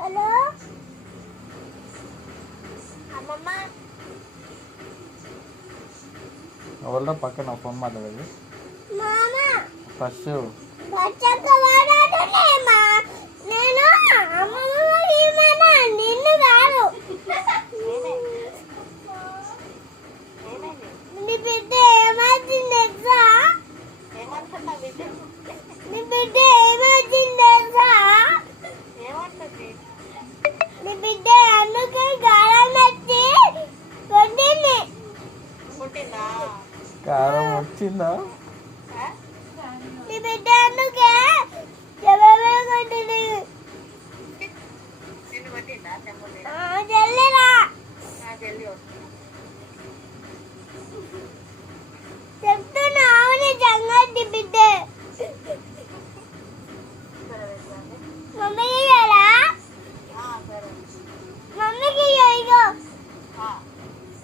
hello అమ్మమ్మ ఎవరిలో పక్కన ఫోన్ మాట్లాడేది ఫస్ట్ నేను నిన్ను కాదు నీ బిడ్డ ఏమవుతుంది తెలుసా నీ బిడ్డ ఏమవుతుంది తెలుసా నీ బిడ్డ అందుకే గాలం వచ్చి కొట్టింది కారం వచ్చిందా నీ బిడ్డ అందుకే కొట్టింది జల్లిరా చెప్తున్నా అవును జంగటి బిడ్డ మమ్మీకి ఎలా మమ్మీకి ఇగో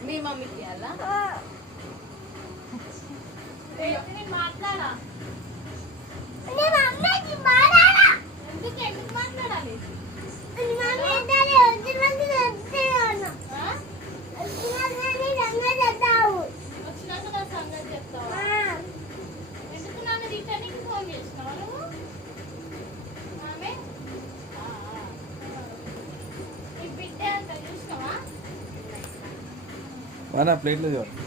మీ మమ్మీకి అలా నేను మాట్లాడా నీ మమ్మీకి మాట్లాడా ఎందుకు ఎందుకు మాట్లాడాలి మమ్మీ ఇద్దరే వచ్చినందుకు చెప్తాను వచ్చినందుకు సంగతి చెప్తావు వచ్చినాక నా సంగతి చెప్తావా ఎందుకు నన్ను రిటర్నింగ్ ఫోన్ చేసినావా నువ్వు ఆమె నీ బిడ్డ అంత చూసినావా మన ప్లేట్లో చూడండి